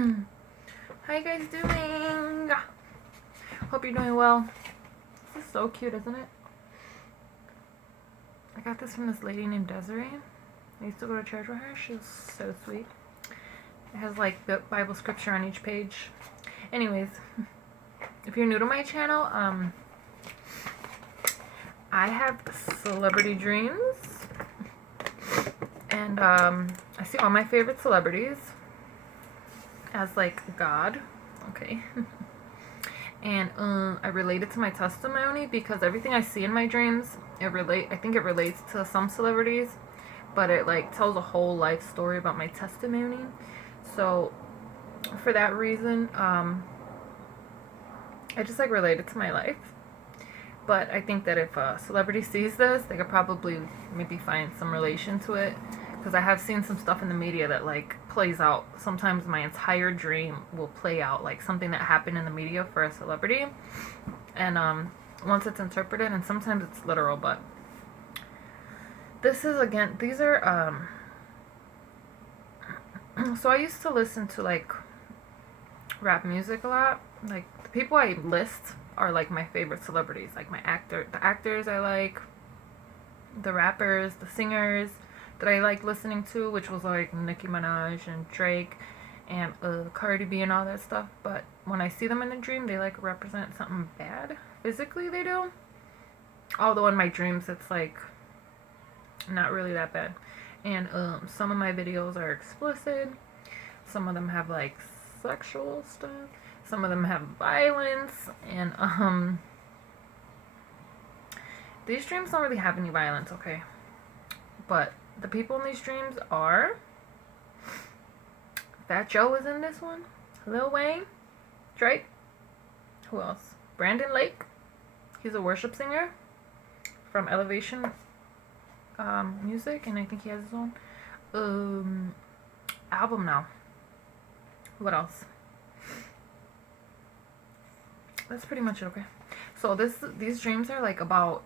How you guys doing? Hope you're doing well. This is so cute, isn't it? I got this from this lady named Desiree. I used to go to church with her. She was so sweet. It has like the Bible scripture on each page. Anyways, if you're new to my channel, I have celebrity dreams. And I see all my favorite celebrities as like God. Okay. And I relate it to my testimony because everything I see in my dreams, I think it relates to some celebrities, but it like tells a whole life story about my testimony. So for that reason, I just like relate it to my life. But I think that if a celebrity sees this, they could probably maybe find some relation to it. Because I have seen some stuff in the media that like plays out. Sometimes my entire dream will play out like something that happened in the media for a celebrity. And once it's interpreted, and sometimes it's literal, but this is, again, these are, so I used to listen to like rap music a lot. Like the people I list are like my favorite celebrities. Like the actors I like, the rappers, the singers that I like listening to, which was like Nicki Minaj and Drake and Cardi B and all that stuff. But when I see them in a dream, they like represent something bad. Physically they do. Although in my dreams it's like not really that bad. And some of my videos are explicit. Some of them have like sexual stuff. Some of them have violence. And these dreams don't really have any violence, okay? But the people in these dreams are Fat Joe is in this one, Lil Wayne, Drake, who else? Brandon Lake, he's a worship singer from Elevation Music, and I think he has his own album now. What else? That's pretty much it, okay? So these dreams are like about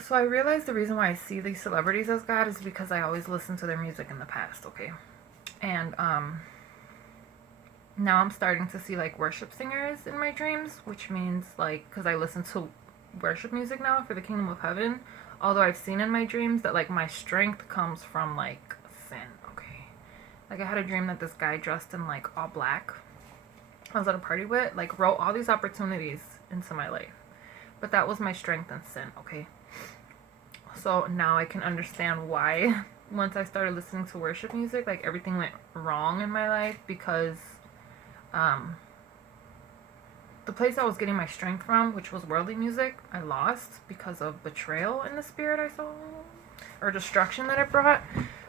so I realized the reason why I see these celebrities as God is because I always listened to their music in the past, okay? And now I'm starting to see like worship singers in my dreams, which means like, because I listen to worship music now for the kingdom of heaven, although I've seen in my dreams that like my strength comes from like sin, okay? Like I had a dream that this guy dressed in like all black, I was at a party with, like wrote all these opportunities into my life, but that was my strength in sin, okay? So now I can understand why once I started listening to worship music, like everything went wrong in my life, because the place I was getting my strength from, which was worldly music, I lost because of betrayal in the spirit I saw, or destruction that it brought.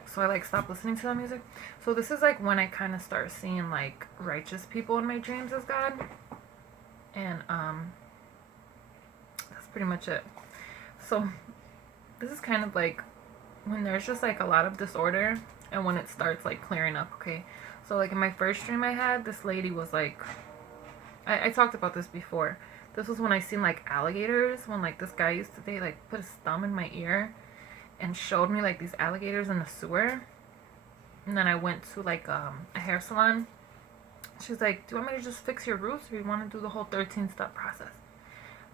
So I like stopped listening to that music. So this is like when I kind of start seeing like righteous people in my dreams as God. And that's pretty much it. So this is kind of like when there's just like a lot of disorder and when it starts like clearing up, okay? So like in my first dream I had, this lady was like, I talked about this before. This was when I seen like alligators, when like this guy used to date, like put his thumb in my ear and showed me like these alligators in the sewer. And then I went to like a hair salon. She's like, do you want me to just fix your roots, or you want to do the whole 13-step process?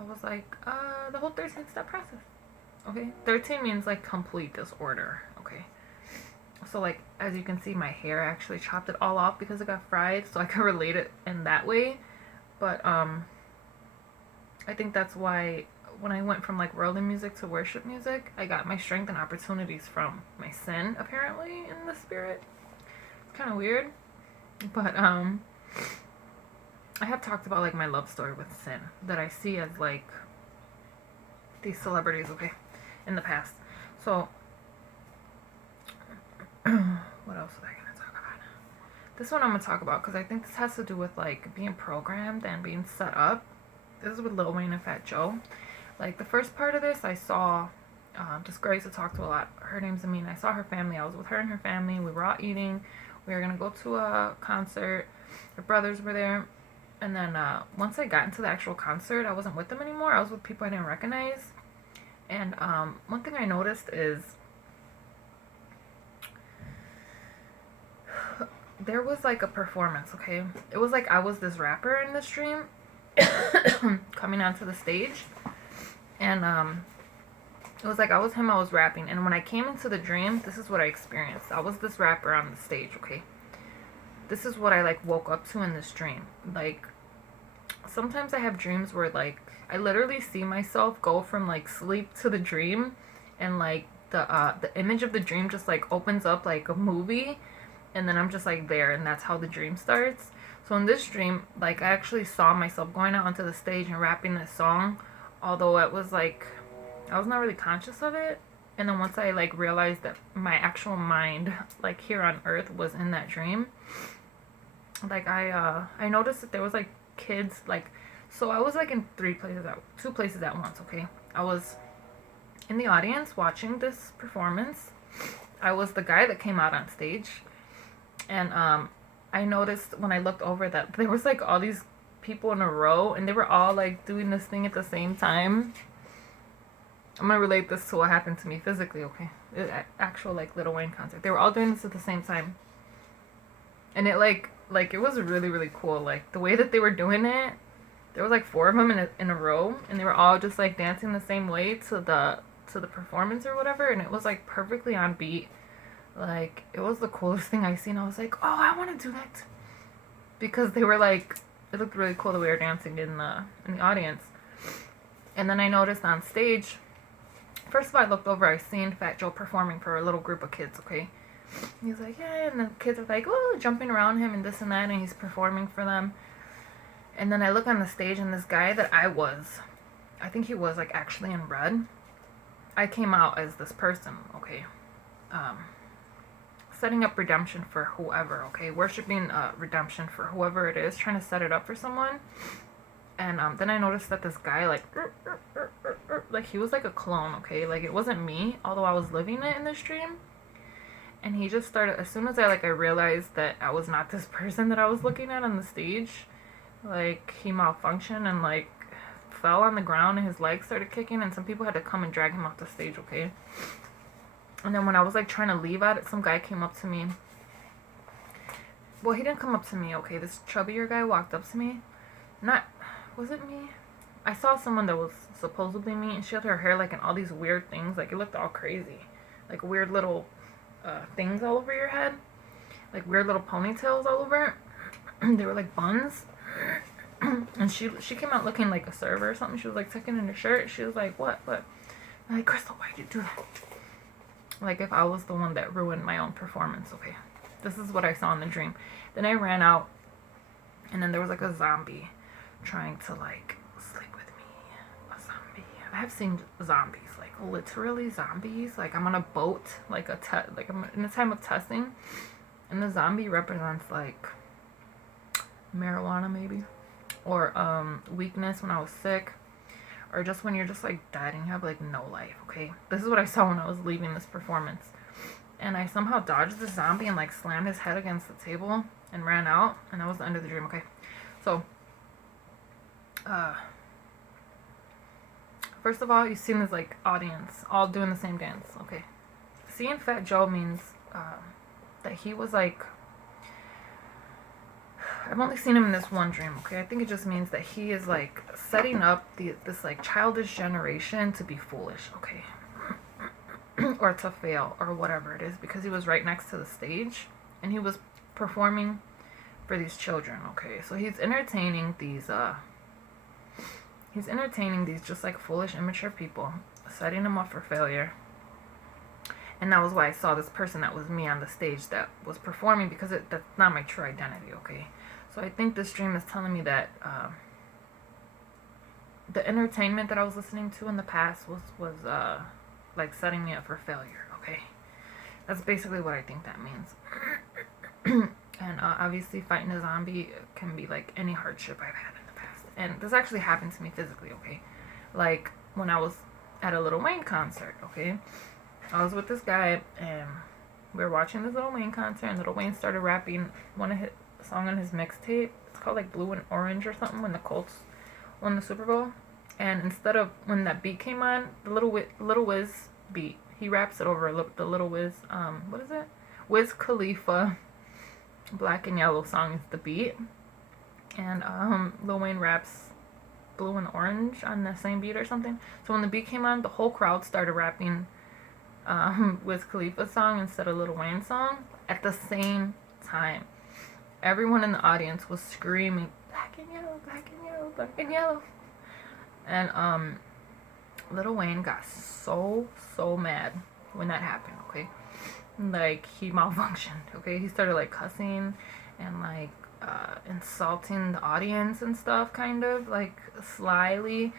I was like, the whole 13-step process. Okay, 13 means like complete disorder, okay? So like, as you can see, my hair, I actually chopped it all off because it got fried, so I could relate it in that way. But I think that's why when I went from like worldly music to worship music, I got my strength and opportunities from my sin, apparently, in the spirit. It's kind of weird, but I have talked about like my love story with sin that I see as like these celebrities, okay, in the past. So what else was I gonna talk about? This one I'm gonna talk about because I think this has to do with like being programmed and being set up. This is with Lil Wayne and Fat Joe. Like the first part of this, I saw this girl I used to talk to a lot. Her name's Amina. I saw her family. I was with her and her family. We were all eating. We were gonna go to a concert. Her brothers were there. And then once I got into the actual concert, I wasn't with them anymore. I was with people I didn't recognize. And one thing I noticed is there was like a performance, okay? It was like I was this rapper in this dream coming onto the stage, and it was like I was him, I was rapping, and when I came into the dream, this is what I experienced. I was this rapper on the stage, okay? This is what I like woke up to in this dream. Like, sometimes I have dreams where like I literally see myself go from like sleep to the dream, and like the image of the dream just like opens up like a movie, and then I'm just like there, and that's how the dream starts. So in this dream, like I actually saw myself going out onto the stage and rapping this song, although it was like I was not really conscious of it. And then once I like realized that my actual mind, like here on Earth, was in that dream, like I noticed that there was like kids, like, so I was like in two places at once. Okay, I was in the audience watching this performance. I was the guy that came out on stage, and I noticed when I looked over that there was like all these people in a row, and they were all like doing this thing at the same time. I'm gonna relate this to what happened to me physically, okay? Actual like Lil Wayne concert. They were all doing this at the same time, and it like it was really really cool. Like the way that they were doing it, there was like 4 of them in a row, and they were all just like dancing the same way to the performance or whatever, and it was like perfectly on beat. Like it was the coolest thing I seen. I was like, oh, I want to do that, because they were like, it looked really cool the way they were dancing in the audience. And then I noticed on stage. First of all, I looked over, I seen Fat Joe performing for a little group of kids, okay? He's like, yeah, and the kids are like, oh, jumping around him and this and that, and he's performing for them. And then I look on the stage, and this guy that I think he was like actually in red. I came out as this person, okay? Setting up redemption for whoever, okay? Worshipping redemption for whoever it is, trying to set it up for someone. And then I noticed that this guy, like he was like a clone, okay? Like, it wasn't me, although I was living it in this dream. And he just started, as soon as I realized that I was not this person that I was looking at on the stage, like, he malfunctioned and, like, fell on the ground, and his legs started kicking, and some people had to come and drag him off the stage, okay? And then when I was, like, trying to leave out it, some guy came up to me. Well, he didn't come up to me, okay? This chubbier guy walked up to me. Was it me? I saw someone that was supposedly me, and she had her hair like in all these weird things. Like, it looked all crazy. Like weird little things all over your head. Like weird little ponytails all over it. They were like buns. And she came out looking like a server or something. She was like tucking in her shirt. She was like, what? I'm like, Crystal, why'd you do that? Like, if I was the one that ruined my own performance, okay? This is what I saw in the dream. Then I ran out, and then there was like a zombie trying to like sleep with me. A zombie. I have seen zombies, like literally zombies. Like, I'm on a boat, like I'm in a time of testing, and the zombie represents like marijuana maybe, or weakness when I was sick, or just when you're just like dead and you have like no life, okay? This is what I saw when I was leaving this performance. And I somehow dodged the zombie and like slammed his head against the table and ran out, and that was the end of the dream, okay? So first of all, you see this like audience all doing the same dance, okay? Seeing Fat Joe means that he was like, I've only seen him in this one dream, okay? I think it just means that he is like setting up this like childish generation to be foolish, okay? Or to fail, or whatever it is, because he was right next to the stage and he was performing for these children, okay? So he's entertaining these just like foolish, immature people, setting them up for failure. And that was why I saw this person that was me on the stage that was performing, because that's not my true identity, okay? So I think this dream is telling me that the entertainment that I was listening to in the past was like setting me up for failure, okay? That's basically what I think that means. And obviously fighting a zombie can be like any hardship I've had in the past. And this actually happened to me physically, okay? Like when I was at a Lil Wayne concert, okay? I was with this guy, and we were watching this Lil Wayne concert, and Lil Wayne started rapping one of his song on his mixtape. It's called like Blue and Orange or something, when the Colts won the Super Bowl. And instead of when that beat came on, the Little Wiz beat, he raps it over the Little Wiz, what is it? Wiz Khalifa Black and Yellow song is the beat. And Lil Wayne raps Blue and Orange on the same beat or something. So when the beat came on, the whole crowd started rapping Wiz Khalifa's song instead of Lil Wayne's song at the same time. Everyone in the audience was screaming, black and yellow, black and yellow, black and yellow. And Lil Wayne got so mad when that happened, okay? Like, he malfunctioned, okay? He started, like, cussing and, like, insulting the audience and stuff, kind of, like, slyly.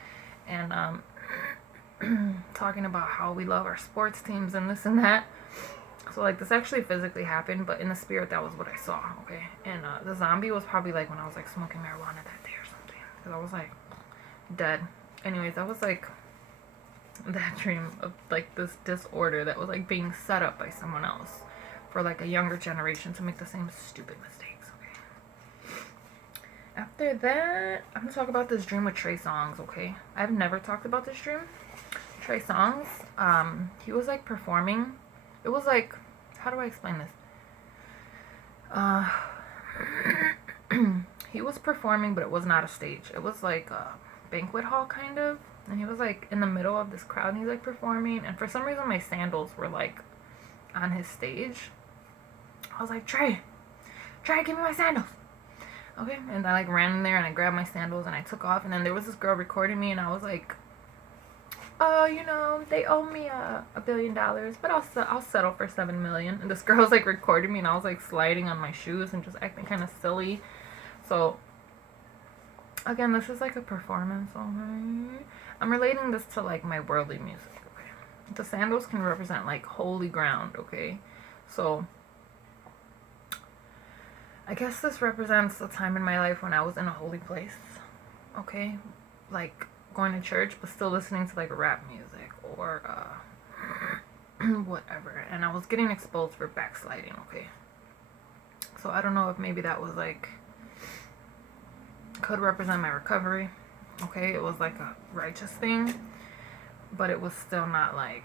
And, talking about how we love our sports teams and this and that. So, like, this actually physically happened, but in the spirit, that was what I saw, okay? And the zombie was probably, like, when I was, like, smoking marijuana that day or something. Because I was, like, dead. Anyways, that was, like, that dream of, like, this disorder that was, like, being set up by someone else for, like, a younger generation to make the same stupid mistakes, okay? After that, I'm gonna talk about this dream with Trey Songz, okay? I've never talked about this dream. Trey Songz, he was, like, performing. It was, like, how do I explain this? He was performing, but it was not a stage. It was, like, a banquet hall, kind of. And he was, like, in the middle of this crowd, and he's, like, performing. And for some reason, my sandals were, like, on his stage. I was like, Trey, give me my sandals. Okay, and I, like, ran in there, and I grabbed my sandals, and I took off. And then there was this girl recording me, and I was like, oh, you know, they owe me $1 billion, but I'll settle for $7 million. And this girl was, like, recording me, and I was, like, sliding on my shoes and just acting kind of silly. So, again, this is, like, a performance, okay? I'm relating this to, like, my worldly music, okay? The sandals can represent, like, holy ground, okay? So, I guess this represents a time in my life when I was in a holy place, okay? Like, going to church, but still listening to, like, rap music or, whatever. And I was getting exposed for backsliding, okay? So, I don't know if maybe that was, like, could represent my recovery. Okay, it was like a righteous thing, but it was still not like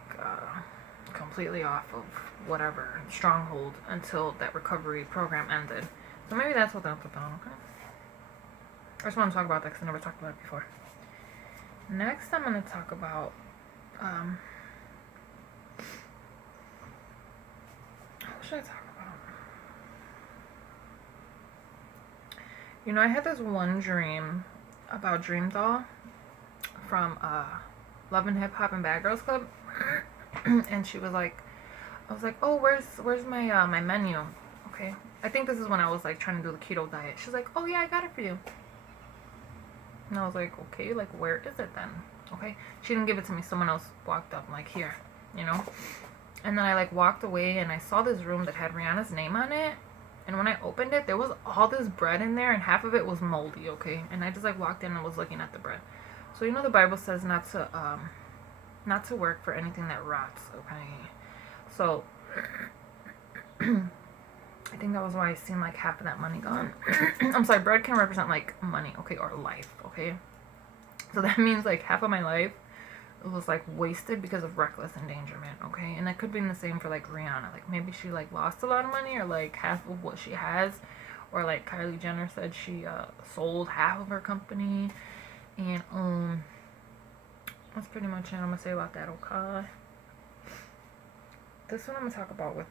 completely off of whatever stronghold until that recovery program ended. So maybe that's what that's about, okay? I just want to talk about that because I never talked about it before. Next, I'm going to talk about what should I talk about? You know, I had this one dream about Dream Doll from Love and Hip Hop and Bad Girls Club. And she was like, I was like, oh, where's my my menu? Okay, I think this is when I was like trying to do the keto diet. She's like, oh yeah, I got it for you. And I was like, okay, like where is it then? Okay, she didn't give it to me. Someone else walked up, like, here, you know. And then I like walked away, and I saw this room that had Rihanna's name on it. And when I opened it, there was all this bread in there, and half of it was moldy, okay? And I just, like, walked in and was looking at the bread. So, you know, the Bible says not to work for anything that rots, okay? So, I think that was why I seen, like, half of that money gone. I'm sorry, bread can represent, like, money, okay, or life, okay? So that means, like, half of my life was, like, wasted because of reckless endangerment, okay? And that could be the same for, like, Rihanna. Like, maybe she, like, lost a lot of money, or, like, half of what she has. Or, like, Kylie Jenner said she sold half of her company. And, that's pretty much it I'm gonna say about that, okay? This one I'm gonna talk about with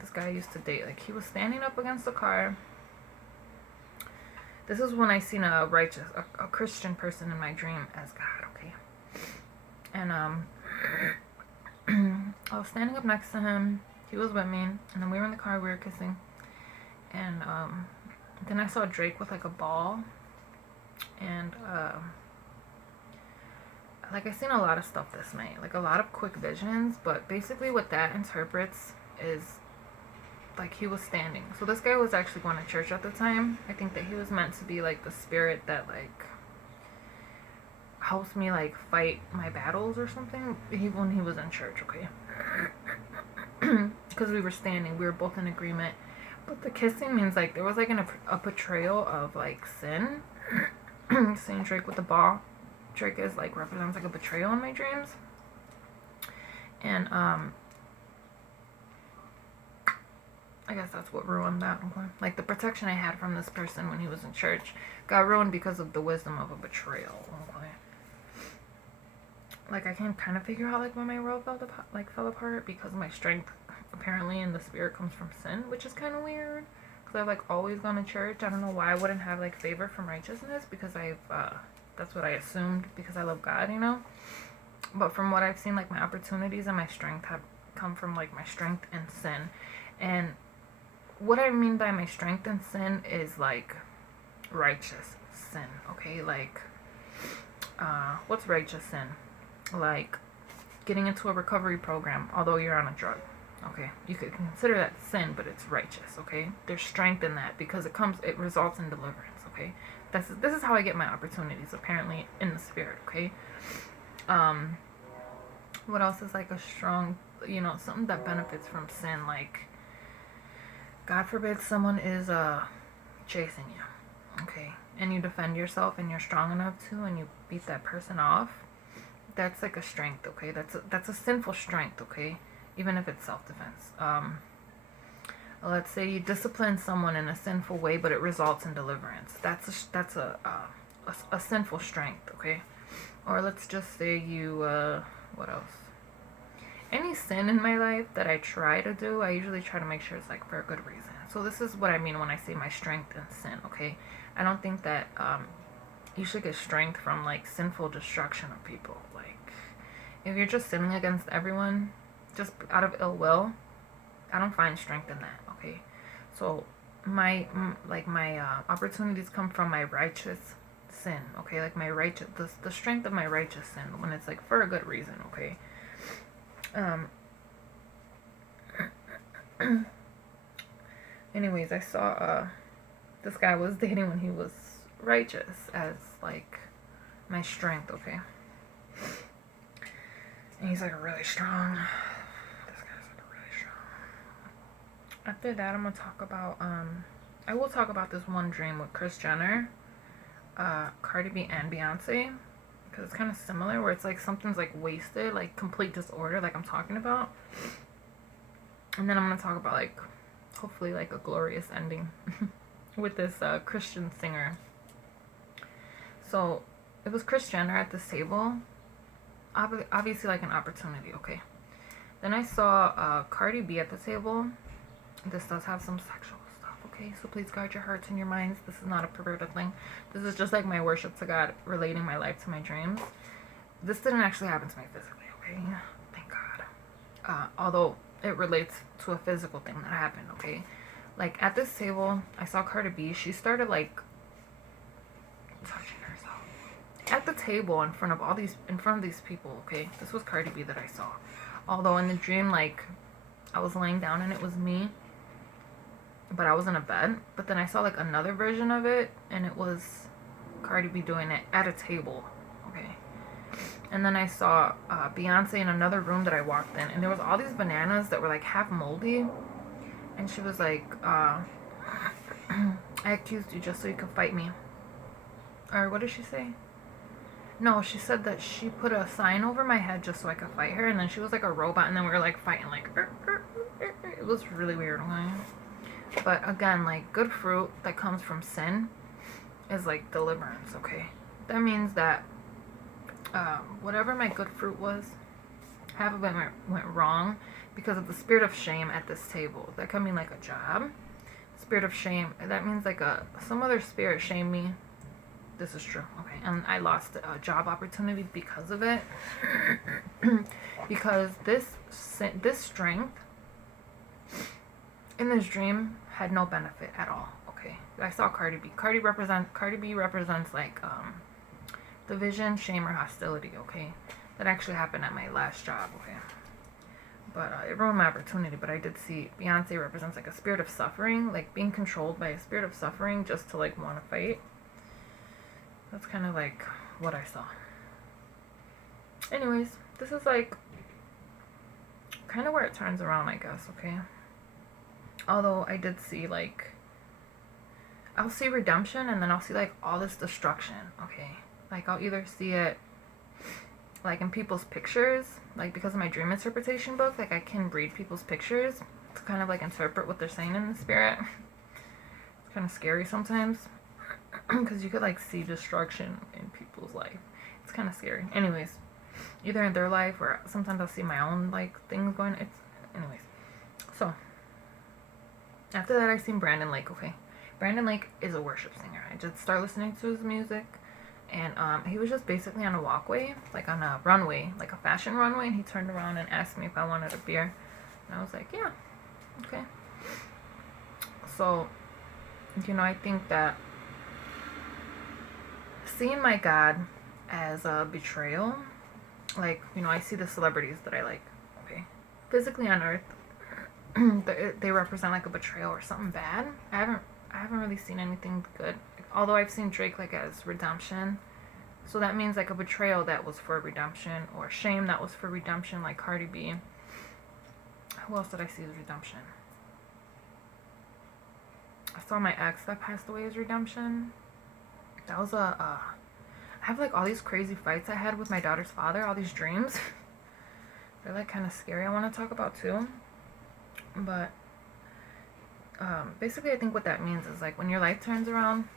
this guy I used to date. Like, he was standing up against a car. This is when I seen a Christian person in my dream as God, okay? And, I was standing up next to him. He was with me. And then we were in the car. We were kissing. And, then I saw Drake with, like, a ball. And, like, I seen a lot of stuff this night. Like, a lot of quick visions. But basically what that interprets is, like, he was standing. So this guy was actually going to church at the time. I think that he was meant to be, like, the spirit that, like, helps me, like, fight my battles or something. When he was in church, okay? Because we were standing. We were both in agreement. But the kissing means, like, there was, like, a portrayal of, like, sin. Seeing Drake with the ball. Drake is, like, represents, like, a betrayal in my dreams. And, I guess that's what ruined that. Okay? Like the protection I had from this person when he was in church got ruined because of the wisdom of a betrayal. Okay? Like I can kind of figure out like when my world fell apart because my strength apparently in the spirit comes from sin, which is kind of weird. Because I've like always gone to church. I don't know why I wouldn't have like favor from righteousness because that's what I assumed because I love God, you know. But from what I've seen, like my opportunities and my strength have come from like my strength and sin. And what I mean by my strength and sin is like righteous sin, okay? Like, what's righteous sin? Like getting into a recovery program, although you're on a drug, okay? You could consider that sin, but it's righteous, okay? There's strength in that because it results in deliverance, okay? This is how I get my opportunities, apparently, in the spirit, okay? What else is like a strong, you know, something that benefits from sin, like God forbid someone is chasing you, okay, and you defend yourself and you're strong enough to, and you beat that person off. That's like a strength, okay. That's a sinful strength, okay, even if it's self-defense. Let's say you discipline someone in a sinful way, but it results in deliverance. That's a sinful strength, okay. Or let's just say you what else? Any sin in my life that I try to do, I usually try to make sure it's like for a good reason. So this is what I mean when I say my strength and sin, okay? I don't think that you should get strength from like sinful destruction of people. Like if you're just sinning against everyone just out of ill will, I don't find strength in that, okay? So my opportunities come from my righteous sin, okay? Like my righteous, the strength of my righteous sin when it's like for a good reason, okay? Anyways, I saw this guy was dating when he was righteous as like my strength, okay? And he's like really strong. This guy's like really strong. After that, I'm gonna talk about I will talk about this one dream with Kris Jenner, Cardi B, and Beyonce. Because it's kind of similar where it's like something's like wasted, like complete disorder, like I'm talking about. And then I'm going to talk about like hopefully like a glorious ending with this Christian singer. So it was Kris Jenner at this table, obviously like an opportunity, okay. Then I saw Cardi B at the table. This does have some sexual stuff, okay, so please guard your hearts and your minds. This is not a perverted thing. This is just like my worship to God, relating my life to my dreams. This didn't actually happen to me physically, okay? Thank God. Although it relates to a physical thing that happened, okay? Like at this table, I saw Cardi B. She started like touching herself at the table in front of these people, okay? This was Cardi B that I saw. Although in the dream, like I was laying down and it was me, but I was in a bed. But then I saw like another version of it, and it was Cardi B doing it at a table, okay? And then I saw Beyonce in another room that I walked in, and there was all these bananas that were like half moldy, and she was like, I accused you just so you could fight me. Or what did she say? No, she said that she put a sign over my head just so I could fight her, and then she was like a robot, and then we were like fighting like it was really weird, okay? But again, like good fruit that comes from sin is like deliverance, okay? That means that whatever my good fruit was, half of it went wrong because of the spirit of shame at this table. That could mean like a job. Spirit of shame, that means like some other spirit shamed me. This is true, okay? And I lost a job opportunity because of it. Because this strength in this dream had no benefit at all, okay? I saw Cardi B. Cardi B represents like division, shame, or hostility, okay? That actually happened at my last job, okay? But it ruined my opportunity. But I did see Beyonce represents like a spirit of suffering, like being controlled by a spirit of suffering just to like want to fight. That's kind of like what I saw. Anyways, this is like kind of where it turns around, I guess, okay? Although I did see like, I'll see redemption and then I'll see like all this destruction, okay? Like I'll either see it like in people's pictures, like because of my dream interpretation book, like I can read people's pictures, to kind of like interpret what they're saying in the spirit. It's kind of scary sometimes because you could like see destruction in people's life. It's kind of scary. Anyways, either in their life or sometimes I'll see my own like things going. Anyways. So after that, I seen Brandon Lake. Okay, Brandon Lake is a worship singer. I just started listening to his music, and he was just basically on a walkway, like on a runway, like a fashion runway, and he turned around and asked me if I wanted a beer, and I was like, yeah, okay. So, you know, I think that seeing my God as a betrayal, like, you know, I see the celebrities that I like, okay, physically on earth, they represent like a betrayal or something bad. I haven't really seen anything good. Although I've seen Drake like as redemption. So that means like a betrayal that was for redemption, or shame that was for redemption, like Cardi B. Who else did I see as redemption? I saw my ex that passed away as redemption. That was I have like all these crazy fights I had with my daughter's father, all these dreams. They're like kind of scary. I want to talk about too. But basically I think what that means is like when your life turns around,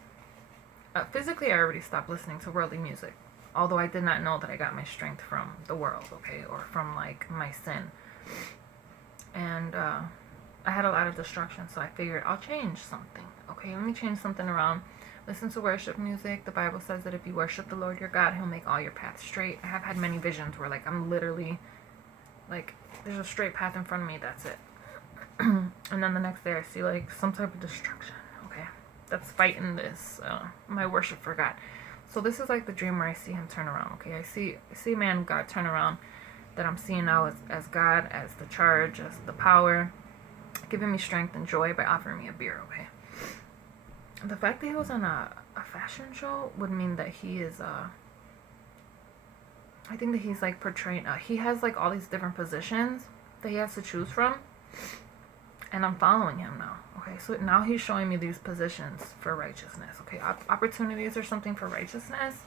physically I already stopped listening to worldly music, although I did not know that I got my strength from the world, okay, or from like my sin. And I had a lot of destruction, so I figured I'll change something. Okay, let me change something around. Listen to worship music. The Bible says that if you worship the Lord your God, he'll make all your paths straight. I have had many visions where like I'm literally like there's a straight path in front of me, that's it. And then the next day I see like some type of destruction. Okay, that's fighting this my worship for God. So this is like the dream where I see him turn around. Okay, I see man God turn around, that I'm seeing now as God, as the charge, as the power, giving me strength and joy by offering me a beer. Okay, the fact that he was on a fashion show would mean that he is I think that he's like portraying he has like all these different positions that he has to choose from. And I'm following him now. Okay, so now he's showing me these positions for righteousness. Okay, opportunities or something for righteousness,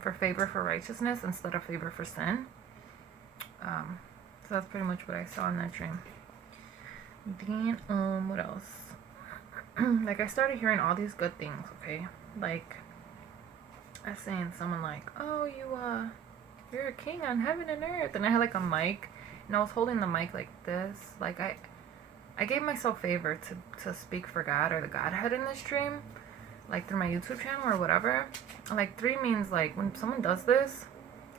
for favor for righteousness instead of favor for sin. So that's pretty much what I saw in that dream. Then what else? Like I started hearing all these good things. Okay, like I was saying someone like, oh, you're a king on heaven and earth, and I had like a mic, and I was holding the mic like this, like I gave myself favor to speak for God or the Godhead in this dream, like through my YouTube channel or whatever. Like 3 means like when someone does this,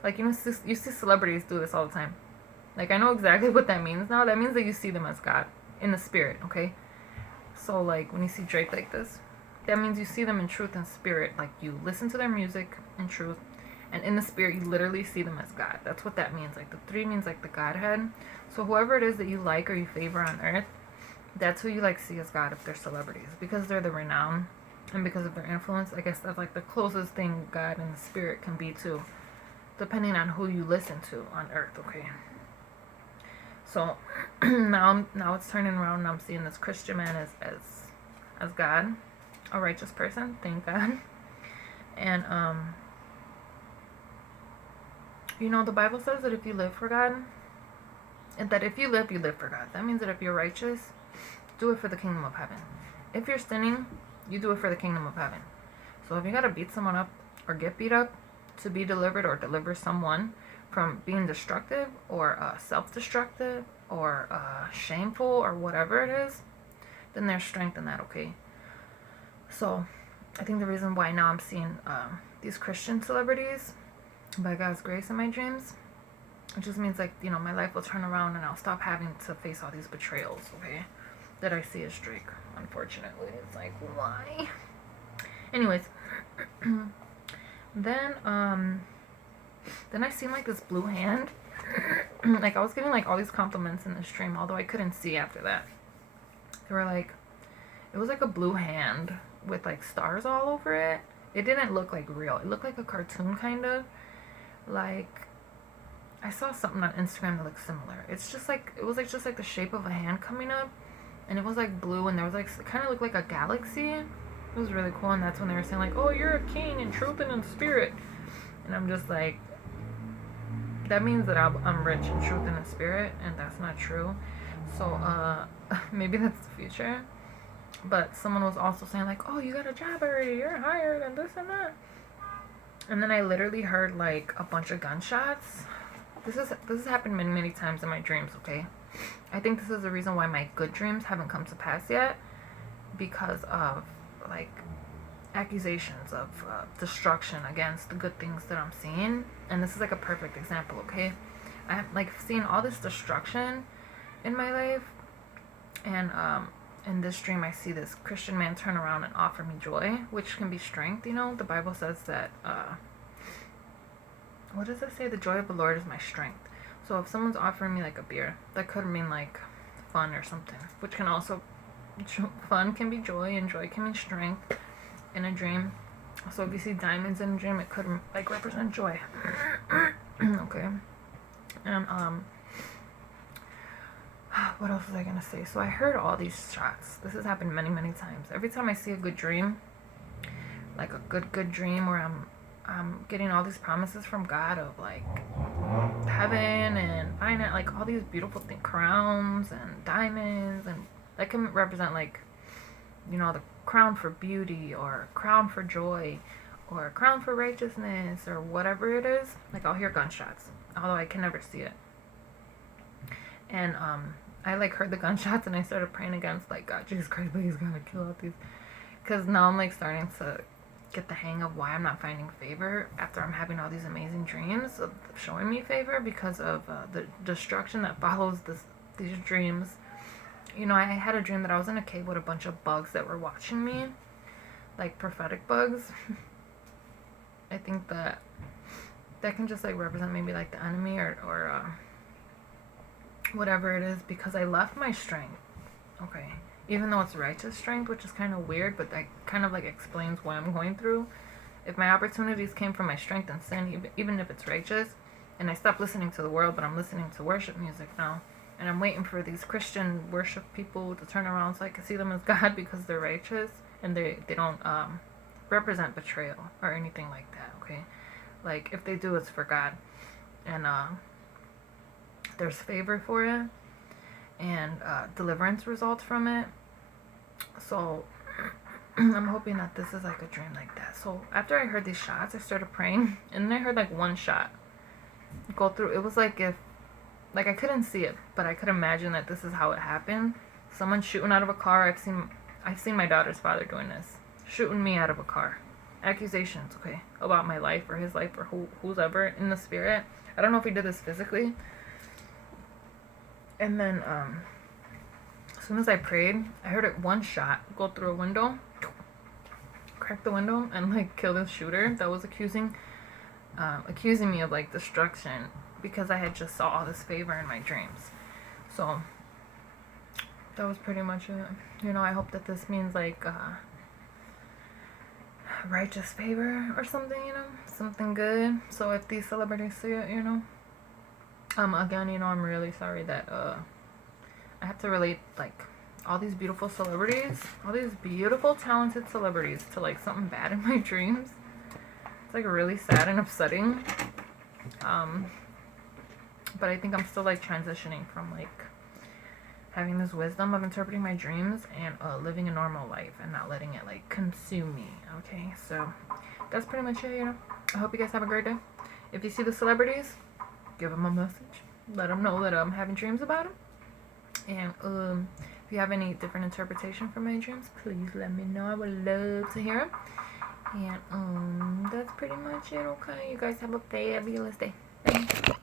like you see celebrities do this all the time. Like I know exactly what that means now. That means that you see them as God in the spirit, okay? So like when you see Drake like this, that means you see them in truth and spirit. Like you listen to their music in truth, and in the spirit you literally see them as God. That's what that means. Like the 3 means like the Godhead. So whoever it is that you like or you favor on earth, that's who you like see as God if they're celebrities, because they're the renown and because of their influence. I guess that's like the closest thing God and the spirit can be to, depending on who you listen to on earth. Okay, so now it's turning around and I'm seeing this Christian man as God, a righteous person, thank God. And you know, the Bible says that if you live for God, and that if you live for God. That means that if you're righteous, do it for the kingdom of heaven. If you're sinning, you do it for the kingdom of heaven. So if you gotta beat someone up or get beat up to be delivered or deliver someone from being destructive or self-destructive or shameful or whatever it is, then there's strength in that, okay? So I think the reason why now I'm seeing these Christian celebrities by God's grace in my dreams, it just means like, you know, my life will turn around and I'll stop having to face all these betrayals, okay, that I see as Drake, unfortunately. It's like, why? Anyways, then I seen like this blue hand. Like I was getting like all these compliments in the stream, although I couldn't see after that. They were like, it was like a blue hand with like stars all over it. It didn't look like real. It looked like a cartoon kind of. Like I saw something on Instagram that looked similar. It's just like, it was like just like the shape of a hand coming up, and it was like blue, and there was like, it kind of looked like a galaxy. It was really cool, and that's when they were saying like, oh, you're a king in truth and in spirit. And I'm just like, that means that I'm rich in truth and in spirit, and that's not true. So maybe that's the future. But someone was also saying like, oh, you got a job already, you're hired and this and that. And then I literally heard like a bunch of gunshots. This has happened many times in my dreams, okay? I think this is the reason why my good dreams haven't come to pass yet, because of like accusations of destruction against the good things that I'm seeing. And this is like a perfect example, okay? I'm like seeing all this destruction in my life, and in this dream I see this Christian man turn around and offer me joy, which can be strength. You know, the Bible says that what does it say? The joy of the Lord is my strength. So if someone's offering me like a beer, that could mean like fun or something, which can also, fun can be joy and joy can mean strength in a dream. So if you see diamonds in a dream, it could like represent joy. Okay. And what else was I gonna say? So I heard all these shots. This has happened many times. Every time I see a good dream, like a good dream where I'm getting all these promises from God of like heaven and finance, like all these beautiful crowns and diamonds, and that can represent like, you know, the crown for beauty or crown for joy or crown for righteousness or whatever it is. Like I'll hear gunshots, although I can never see it. And I like heard the gunshots and I started praying against like, God, Jesus Christ, please God, kill all these, because now I'm like starting to get the hang of why I'm not finding favor after I'm having all these amazing dreams of showing me favor, because of the destruction that follows these dreams. You know, I had a dream that I was in a cave with a bunch of bugs that were watching me, like prophetic bugs. I think that can just like represent maybe like the enemy or whatever it is, because I left my strength, okay, even though it's righteous strength, which is kind of weird, but that kind of like explains why I'm going through. If my opportunities came from my strength and sin, even if it's righteous, and I stopped listening to the world, but I'm listening to worship music now, and I'm waiting for these Christian worship people to turn around so I can see them as God because they're righteous, and they don't represent betrayal or anything like that, okay? Like, if they do, it's for God, and there's favor for it, and deliverance results from it. So I'm hoping that this is like a dream like that. So after I heard these shots, I started praying, and then I heard like one shot go through. It was like if, like, I couldn't see it, but I could imagine that this is how it happened. Someone shooting out of a car. I've seen my daughter's father doing this, shooting me out of a car. Accusations, okay, about my life or his life or who's ever in the spirit. I don't know if he did this physically. And then as soon as I prayed, I heard it one shot go through a window, crack the window, and like kill the shooter that was accusing me of like destruction, because I had just saw all this favor in my dreams. So that was pretty much it. You know, I hope that this means like righteous favor or something, you know, something good. So if these celebrities see it, you know, again, you know, I'm really sorry that I have to relate like all these beautiful celebrities, all these beautiful talented celebrities, to like something bad in my dreams. It's like really sad and upsetting. But I think I'm still like transitioning from like having this wisdom of interpreting my dreams and living a normal life and not letting it like consume me. Okay, so that's pretty much it, you know. I hope you guys have a great day. If you see the celebrities, give them a message, let them know that I'm having dreams about them. And if you have any different interpretation for my dreams, please let me know. I would love to hear them. And that's pretty much it. Okay, you guys have a fabulous day. Bye.